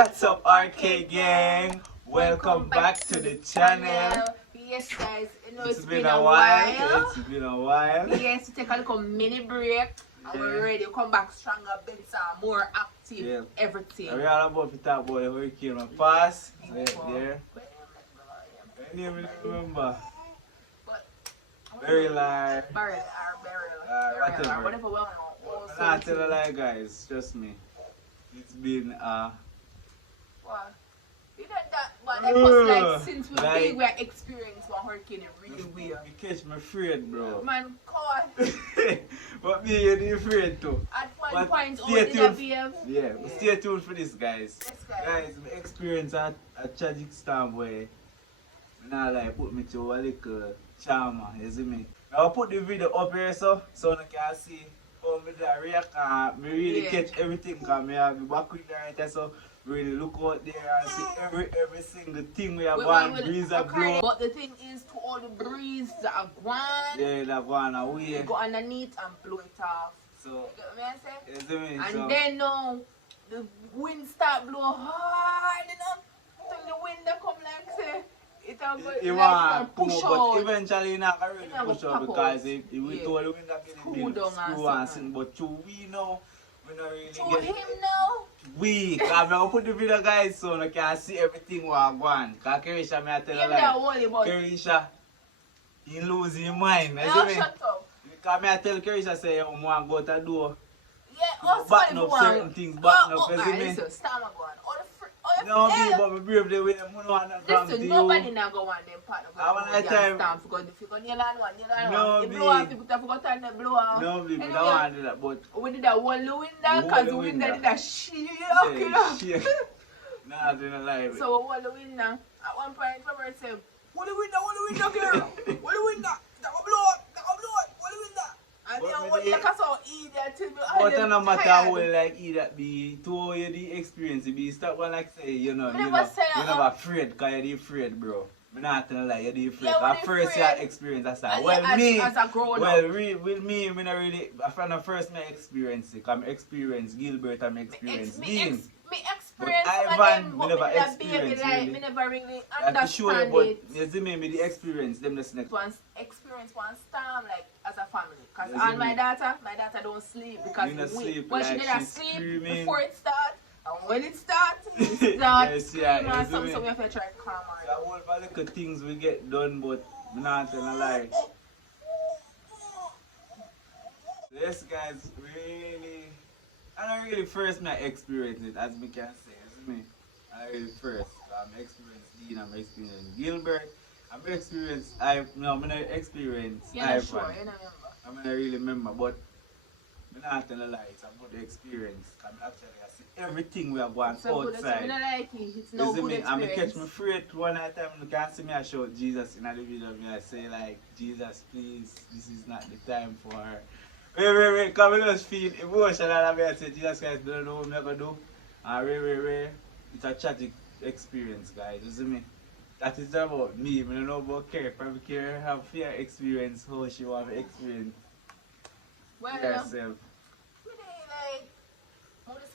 What's up, RK gang? Welcome back to the channel. Yes, guys, you know It's been a while. It's been a while. Yes, we take a little mini break and we're ready to come back stronger, better, more active, everything. We're all about to talk about the hurricane on pass. There. I didn't even remember. Very large. Burial. Whatever we want. I'm not telling a lie, guys. Trust me. It's been What? You know that, but that was like since we experienced one hurricane really weird. You catch me afraid, bro. Man, God. But me, you're afraid too. At one point, stay tuned. Yeah. Stay tuned for this, guys. Yes, Guys, we experienced a tragic storm where now like put me to a little trauma, you see me? I'll put the video up here so you can see how me react and me really catch everything because me have the back with right so really look out there and see every single thing we have gone, breeze are blow. But the thing is, to all the breeze that are gone, yeah, that gone away. Go underneath and blow it off. So, you get what I say? You see me? And so, then now, the wind start blow hard, you know? Till the wind that come like say, it want push out. But eventually it's not really push out because if we told the wind that get the screw and sing. But to we know, we don't really to him now? We, I'm going to put the video guys so you can see everything what going on. Because Kerisha, I tell you like, Kerisha, he lose his mind. No, shut up. Because I tell Kerisha say, you want to go to the door. Yeah, back up certain things, back up, you see me? Listen, start my going. No, me, but me brave the way them want to come to you. Nobody not go on them part of the time. Because if you go near one, you blow off, people have got time to blow off. No, me, don't want to do that, but... We did that whole window, because the window did that shit. Yeah. Nah, doing a live. So, what the window, at one point, Robert said, what the window, girl? What the window? That will blow up, what the window? And then what you so idiot to do. But no matter how like idiot be, to you the experience, it be stop one like say, you never afraid, because you're afraid, bro. I'm not gonna lie, you're afraid. At first you experience that's that. Well, as a grown up. With me, I'm not really, from the first my experience, I'm experienced Gilbert, I'm experienced Dean. Me experience Ivan, me never experience really. Me never really understand it. But you see me, the experience, them the next. Experience one storm like as a family. Because all my daughter don't sleep because when she didn't sleep before it starts. And when it starts, it starts screaming or something, so we have to try to calm her. So all the little things we get done, but I'm not gonna lie. Yes, guys, I don't really first my experience it, as we can say, isn't me? I really first. I'm experienced Dean, I'm experienced Gilbert, I'm experienced I'm not experienced Ivan. Sure, you know, I'm not really remember, but I'm not gonna lie, it's about the experience. Actually, I see everything we have gone outside. It's no good experience. I'm catch me afraid one night time you can see me I show Jesus in the video me I say like, Jesus please, this is not the time for her. Wait, come on, just feel emotional and I say Jesus Christ don't know what I'm gonna do. And it's a tragic experience, guys, you see me? That is about me, I don't know about Kerry. Probably Kerry have fear experience how she want to experience herself.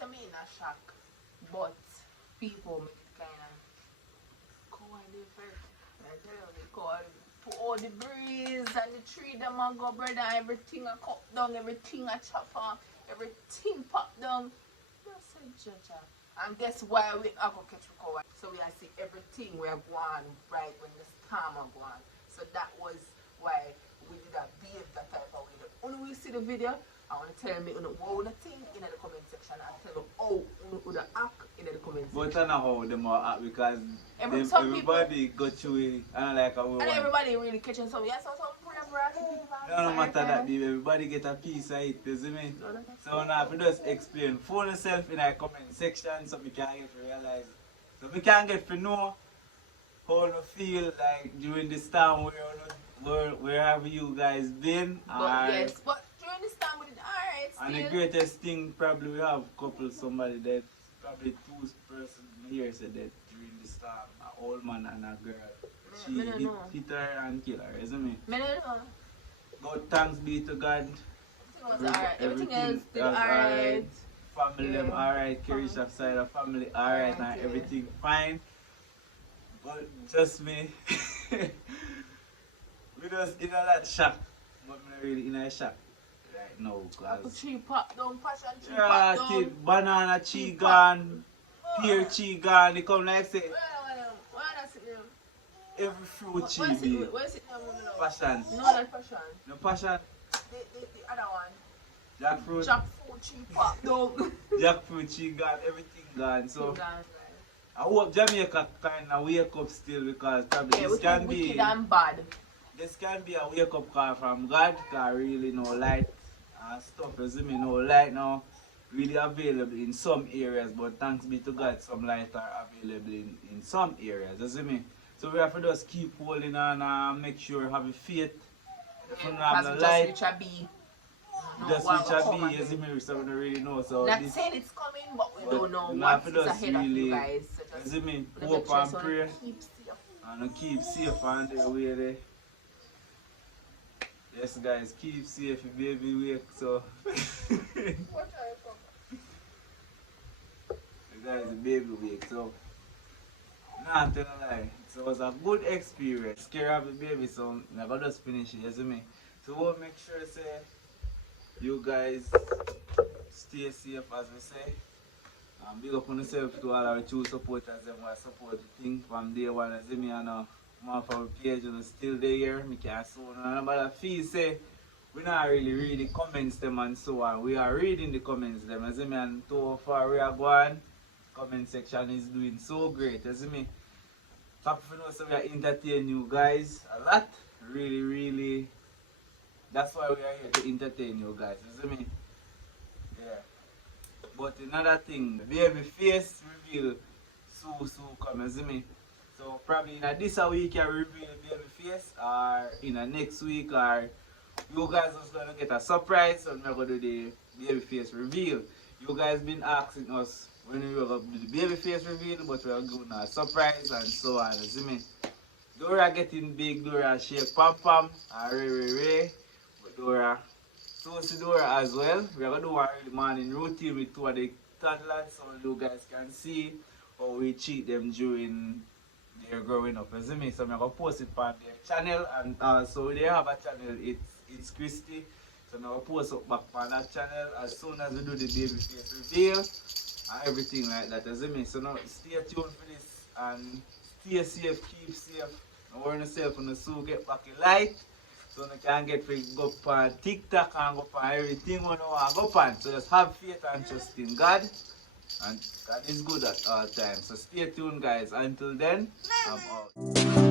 I'm in a shock, but people make it kind of go on different. I tell you, because to all the breeze and the tree them and go brother, everything a cut down, everything a chop off, everything pop down. That's a judge. And guess why we are going to catch recover? So we are see everything we are going right when the storm are going. So that was why we did a behave that type of way. When we see the video, I want to tell me what would think in the comment section and tell me how you would act in the comment section. But I know how they more act because everybody go through it and like a woman. And everybody really catching some. Yes, some no matter that, baby, everybody get a piece of it, you see me? So now if you just explain for yourself in the comment section so we can get to realize. So we can get to know how you feel like during this time where have you guys been? Yes, but during this time we did alright still. And the greatest thing probably we have couple somebody that probably two person here said that during this time, an old man and a girl. She hit her and kill her, isn't it? I don't know. God thanks be to God. Everything else did alright. family them Yeah. alright, Kirisha side of family alright, Alright, and yeah. everything fine. But just me, we just in a that shock. But I'm not really in a shock right now, Apple cause tree pop down, passion tree yeah, pop still down. banana Tree tree pop. gone, Oh. pear tree gone. They come like say Where that's it now? every fruit tree Where's be it? Where's it now, Mummy? passion. No, that passion. No passion, The other one. jackfruit, Jackfruit tree pop down. jackfruit tree gone, everything gone. So Gone, right. I hope Jamaica kind of wake up still because probably Yeah, this can wicked be. and bad. This can be a wake up call from God, because really no light and stuff, you see me, no light now really available in some areas, but thanks be to God, some light are available in some areas, you see me. So we have to just keep holding on and make sure you have faith. If you don't have Because no we just light, reach a B. you just reach a B, you see me, so we don't really know. So Not this, saying it's coming, but we but don't know you what have to is just ahead of you really, guys. So you just see me, make hope sure and so pray keep safe. and keep safe on the way there. Yes guys, keep safe, your baby wake, so What are you from? you guys, the baby wake, so nah, tell a lie. So it was a good experience. Scare of the baby, so I'm gonna just finish it, you see me? So we'll make sure say you guys stay safe as we say. And big up on yourself to all our true supporters and what support the thing from day one. You see me on a more of our page and still there. Me can't so nobody feel say we not really read the comments them and so on. We are reading the comments them. You see me, and too far we are going. Comment section is doing so great. You see me? Top for know so we are entertaining you guys a lot. Really that's why we are here to entertain you guys. You see me? Yeah. But another thing, baby face reveal soon come, you see me? So probably in a this a week I reveal baby face, or in a next week, or you guys are gonna get a surprise and we're gonna do the baby face reveal. You guys been asking us when we were gonna do the baby face reveal, but we're doing a surprise and so on, you see me? Dora getting big, Dora shake pam pam, and Ray. But Dora so Dora as well. We're gonna do our early morning routine with two of the toddlers so you guys can see how we treat them during their growing up. You see me? So I'm gonna post it on their channel, and so they have a channel, it's Christy. So I'm gonna post up back on that channel as soon as we do the baby face reveal and everything like that. You see me? So now stay tuned for this and stay safe, keep safe. Don't worry yourself on the soon get back in light. So you can get free go on TikTok and go on everything you want to go on. So just have faith and trust in God. And God is good at all times. So stay tuned guys. Until then, I'm out.